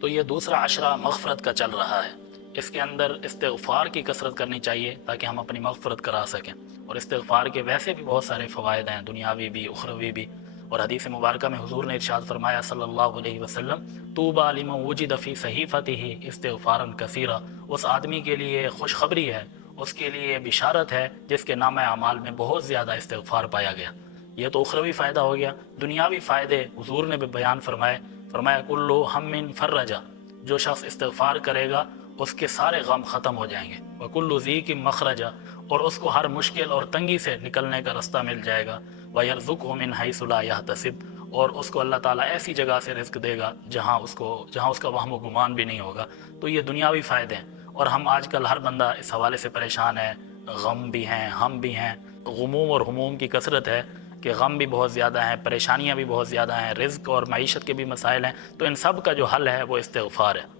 تو یہ دوسرا عشرہ مغفرت کا چل رہا ہے، اس کے اندر استغفار کی کثرت کرنی چاہیے تاکہ ہم اپنی مغفرت کرا سکیں، اور استغفار کے ویسے بھی بہت سارے فوائد ہیں، دنیاوی بھی اخروی بھی۔ اور حدیث مبارکہ میں حضور نے ارشاد فرمایا صلی اللہ علیہ وسلم، طوبیٰ لمن وجد فی صحیفتہ استغفارا کثیرا، اس آدمی کے لیے خوشخبری ہے، اس کے لیے بشارت ہے جس کے نامہ اعمال میں بہت زیادہ استغفار پایا گیا۔ یہ تو اخروی فائدہ ہو گیا۔ دنیاوی فائدے حضور نے بھی بیان فرمایا کلو ہم فرجا، جو شخص استغفار کرے گا اس کے سارے غم ختم ہو جائیں گے، وکل ضیق مخرجا، اور اس کو ہر مشکل اور تنگی سے نکلنے کا رستہ مل جائے گا، ویرزقہ من حیث لا یحتسب، اور اس کو اللہ تعالیٰ ایسی جگہ سے رزق دے گا جہاں اس کا وہم و گمان بھی نہیں ہوگا۔ تو یہ دنیاوی فائدے ہیں، اور ہم آج کل ہر بندہ اس حوالے سے پریشان ہے، غم بھی ہیں، ہم بھی ہیں، غموم اور ہموم کی کثرت ہے کہ غم بھی بہت زیادہ ہیں، پریشانیاں بھی بہت زیادہ ہیں، رزق اور معیشت کے بھی مسائل ہیں، تو ان سب کا جو حل ہے وہ استغفار ہے۔